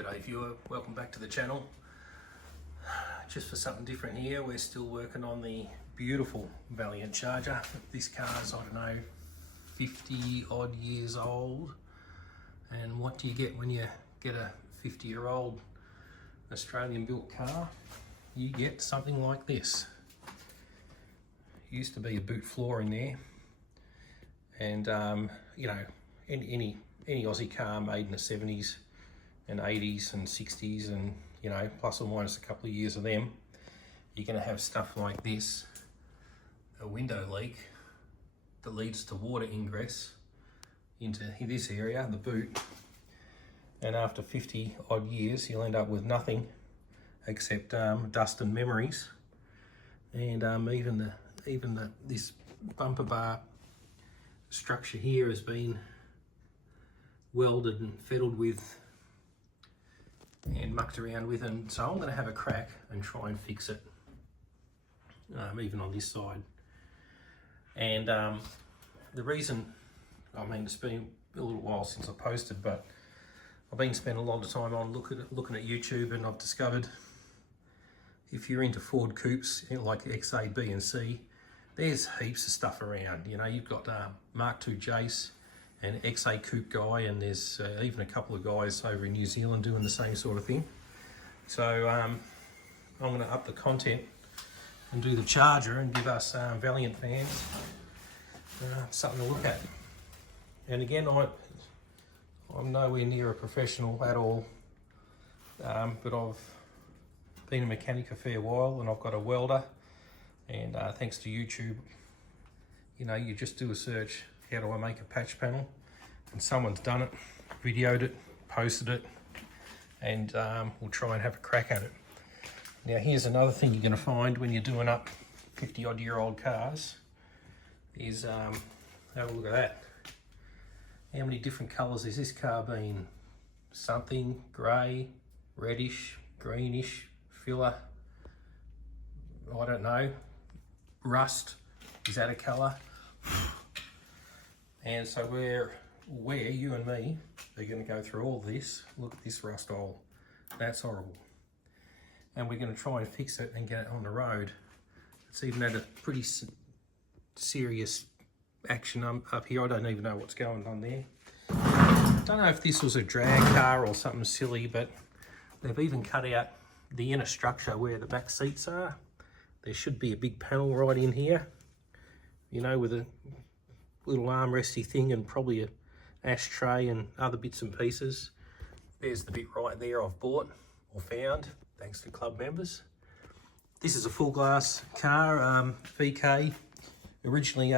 G'day viewer, welcome back to the channel. Just for something different here, we're still working on the beautiful Valiant Charger. This car's, I don't know, 50 odd years old. And what do you get when you get a 50-year-old Australian built car? You get something like this. Used to be a boot floor in there. And you know, any Aussie car made in the 70s and 80s and 60s, and you know, plus or minus a couple of years of them, you're going to have stuff like this: a window leak that leads to water ingress into this area, the boot, and after 50 odd years you'll end up with nothing except dust and memories. And this bumper bar structure here has been welded and fiddled with and mucked around with, and so I'm going to have a crack and try and fix it, even on this side. And the reason, I mean, it's been a little while since I posted, but I've been spending a lot of time on looking at YouTube, and I've discovered if you're into Ford coupes, you know, like XA, B and C, there's heaps of stuff around. You know, you've got Mark II Jace and XA coupe guy, and there's even a couple of guys over in New Zealand doing the same sort of thing. So I'm going to up the content and do the Charger and give us Valiant fans something to look at. And again, I'm nowhere near a professional at all, but I've been a mechanic a fair while, and I've got a welder, and thanks to YouTube, you know, you just do a search, how do I make a patch panel? And someone's done it, videoed it, posted it, and we'll try and have a crack at it. Now here's another thing you're going to find when you're doing up 50 odd year old cars is, have a look at that. How many different colours has this car been? Something, grey, reddish, greenish, filler, I don't know, rust, is that a colour? And so where you and me are going to go through all this, look at this rust hole, that's horrible. And we're going to try and fix it and get it on the road. It's even had a pretty serious action up here. I don't even know what's going on there. I don't know if this was a drag car or something silly, but they've even cut out the inner structure where the back seats are. There should be a big panel right in here, you know, with a little armresty thing and probably a ashtray and other bits and pieces. There's the bit right there I've bought or found thanks to club members. This is a full glass car, VK, originally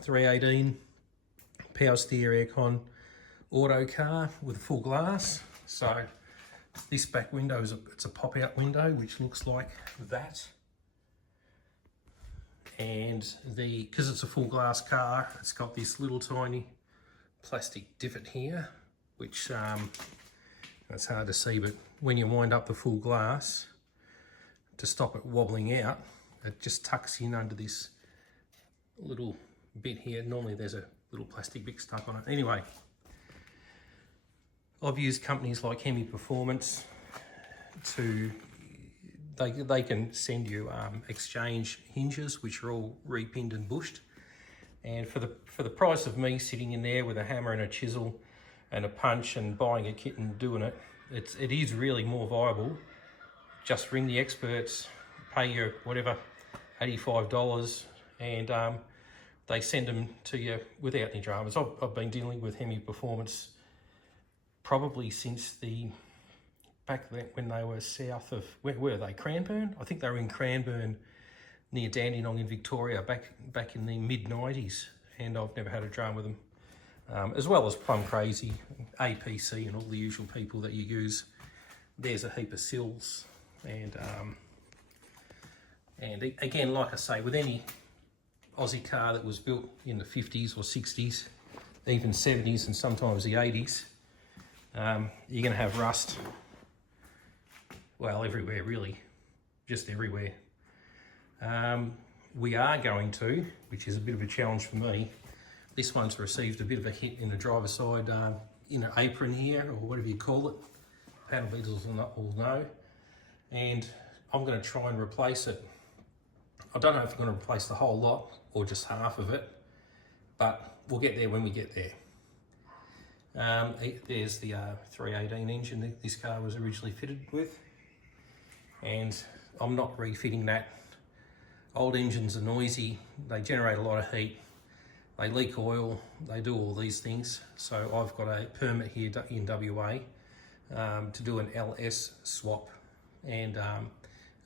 318 power steer aircon auto car with full glass. So this back window it's a pop out window which looks like that. And because it's a full glass car, it's got this little tiny plastic divot here, which it's hard to see, but when you wind up the full glass to stop it wobbling out, it just tucks in under this little bit here. Normally there's a little plastic bit stuck on it. Anyway, I've used companies like Hemi Performance to they can send you exchange hinges which are all repinned and bushed, and for the price of me sitting in there with a hammer and a chisel and a punch and buying a kit and doing it, it is really more viable. Just ring the experts, pay your whatever $85, and they send them to you without any dramas. I've been dealing with Hemi Performance probably since back then when they were south of, where were they, Cranbourne? I think they were in Cranbourne near Dandenong in Victoria back in the mid-90s, and I've never had a drama with them. As well as Plum Crazy, APC and all the usual people that you use. There's a heap of sills, and again, like I say, with any Aussie car that was built in the 50s or 60s, even 70s and sometimes the 80s, you're going to have rust. Well, everywhere really, just everywhere. We are going to, which is a bit of a challenge for me, this one's received a bit of a hit in the driver's side inner apron here, or whatever you call it. panel beaters will know. And I'm going to try and replace it. I don't know if I'm going to replace the whole lot or just half of it, but we'll get there when we get there. There's the 318 engine that this car was originally fitted with, and I'm not refitting that. Old engines are noisy, they generate a lot of heat, they leak oil, they do all these things. So I've got a permit here in WA to do an LS swap, and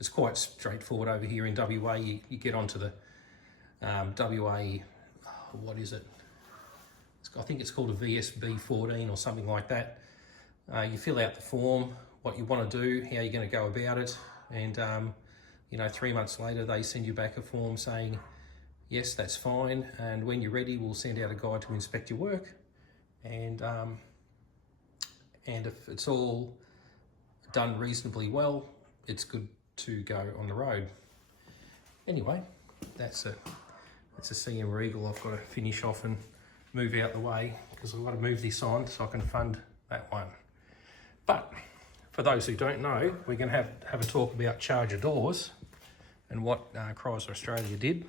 it's quite straightforward over here in WA. You get onto the WA, what is it? I think it's called a VSB 14 or something like that. You fill out the form, what you want to do, how you're going to go about it, and you know, 3 months later they send you back a form saying, yes, that's fine, and when you're ready, we'll send out a guy to inspect your work, and if it's all done reasonably well, it's good to go on the road. Anyway, that's a CM Regal I've got to finish off and move out the way, because I've got to move this on so I can fund that one. But for those who don't know, we're going to have a talk about Charger doors and what Chrysler Australia did.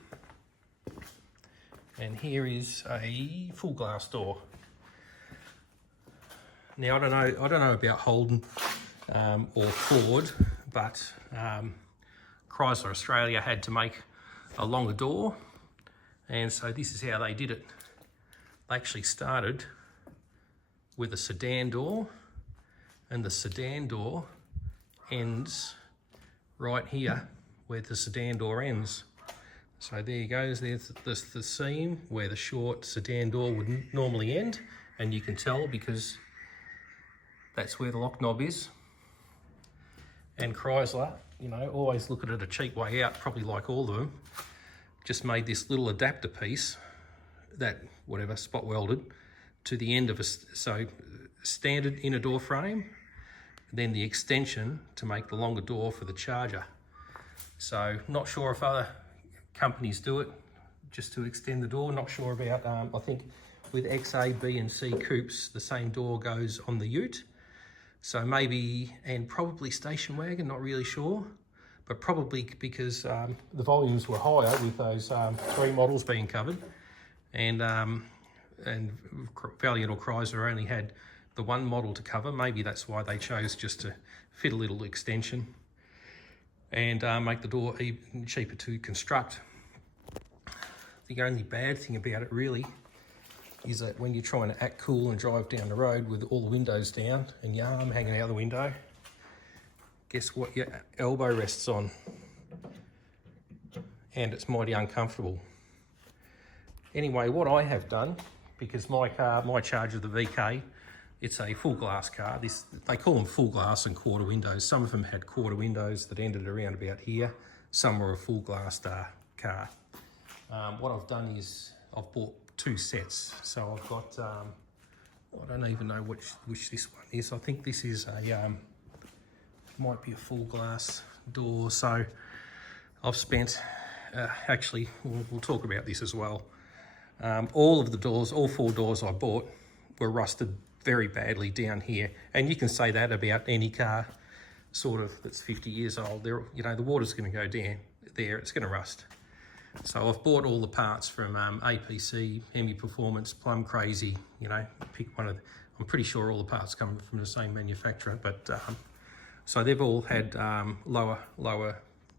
And here is a full glass door. Now I don't know about Holden or Ford, but Chrysler Australia had to make a longer door, and so this is how they did it. They actually started with a sedan door, and the sedan door ends right here where the sedan door ends. So there you go, there's the seam where the short sedan door would normally end, and you can tell because that's where the lock knob is. And Chrysler, you know, always look at it a cheap way out, probably like all of them, just made this little adapter piece that, whatever, spot welded to the end of a, so standard inner door frame, then the extension to make the longer door for the Charger. So not sure if other companies do it just to extend the door, not sure about, I think with XA, B and C coupes, the same door goes on the ute. So maybe, and probably station wagon, not really sure, but probably because the volumes were higher with those 3 models being covered, and Valiant or Chrysler only had the 1 model to cover. Maybe that's why they chose just to fit a little extension and make the door even cheaper to construct. The only bad thing about it really is that when you're trying to act cool and drive down the road with all the windows down and your arm hanging out the window, guess what your elbow rests on? And it's mighty uncomfortable. Anyway, what I have done, because my car, my Charger, the VK, it's a full glass car. They call them full glass and quarter windows. Some of them had quarter windows that ended around about here. Some were a full glass car. What I've done is I've bought 2 sets. So I've got, I don't even know which this one is. I think this is a, might be a full glass door. So I've spent, actually, we'll talk about this as well. All of the doors, all 4 doors I bought were rusted very badly down here. And you can say that about any car sort of that's 50 years old. You know, the water's going to go down there, it's going to rust. So I've bought all the parts from APC, Hemi Performance, Plum Crazy, you know, pick one of the, I'm pretty sure all the parts come from the same manufacturer, but so they've all had lower,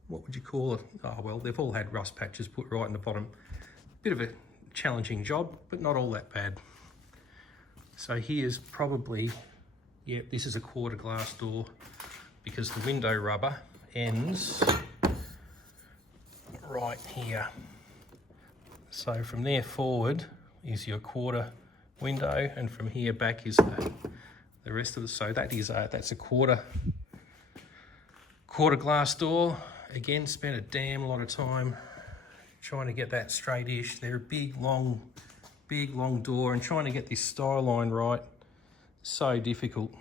what would you call it? Oh, well, they've all had rust patches put right in the bottom. Bit of a challenging job, but not all that bad. So here's probably, yeah, this is a quarter glass door because the window rubber ends right here. So from there forward is your quarter window, and from here back is the rest of the, so that is that's a quarter glass door. Again, spent a damn lot of time trying to get that straight-ish. They're a big long door, and trying to get this style line right, so difficult,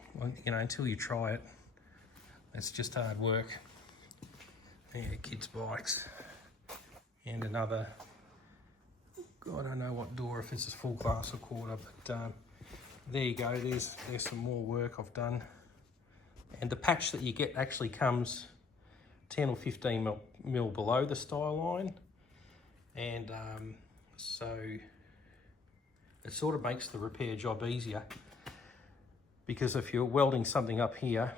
you know, until you try it. It's just hard work. Yeah, kids' bikes. And another, I don't know what door, if it's a full glass or quarter, but there you go, there's some more work I've done. And the patch that you get actually comes 10 or 15 mil below the style line. And so it sort of makes the repair job easier, because if you're welding something up here,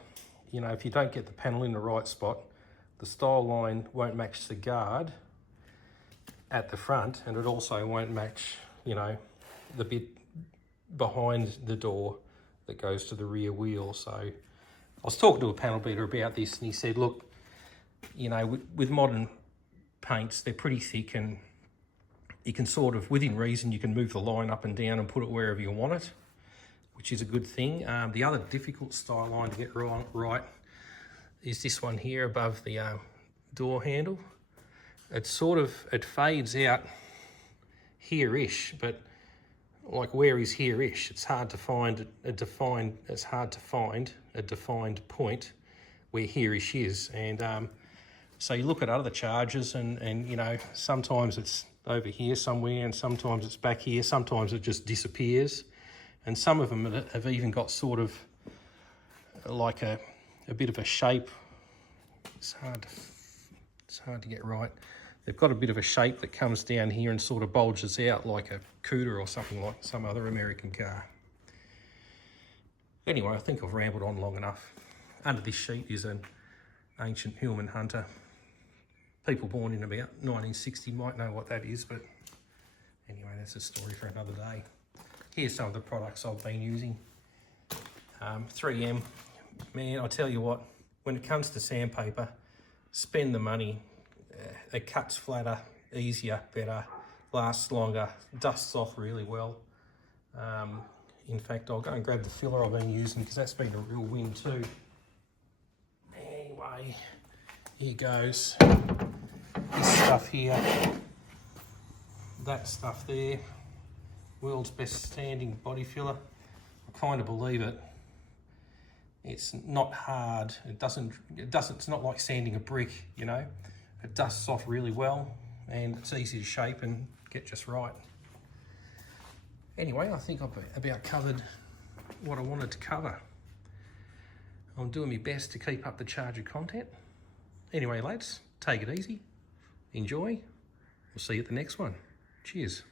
you know, if you don't get the panel in the right spot, the style line won't match the guard at the front, and it also won't match, you know, the bit behind the door that goes to the rear wheel. So I was talking to a panel beater about this, and he said, look, you know, with modern paints, they're pretty thick, and you can sort of, within reason, you can move the line up and down and put it wherever you want it, which is a good thing. The other difficult style line to get right is this one here above the door handle. It sort of, it fades out here-ish, but like where is here-ish? It's hard to find a defined point where here-ish is. And so you look at other chargers, and you know, sometimes it's over here somewhere, and sometimes it's back here, sometimes it just disappears. And some of them have even got sort of like a bit of a shape. It's hard to get right. They've got a bit of a shape that comes down here and sort of bulges out like a Cuda or something, like some other American car. Anyway, I think I've rambled on long enough. Under this sheet is an ancient Hillman Hunter. People born in about 1960 might know what that is, but anyway, that's a story for another day. Here's some of the products I've been using. 3M, man, I tell you what, when it comes to sandpaper, spend the money. It cuts flatter, easier, better, lasts longer, dusts off really well. In fact, I'll go and grab the filler I've been using, because that's been a real win too. Anyway, here goes. This stuff here, that stuff there, world's best standing body filler. I kind of believe it. It's not hard. It's not like sanding a brick, you know. It dusts off really well, and it's easy to shape and get just right. Anyway, I think I've about covered what I wanted to cover. I'm doing my best to keep up the Charger content. Anyway, lads, take it easy. Enjoy. We'll see you at the next one. Cheers.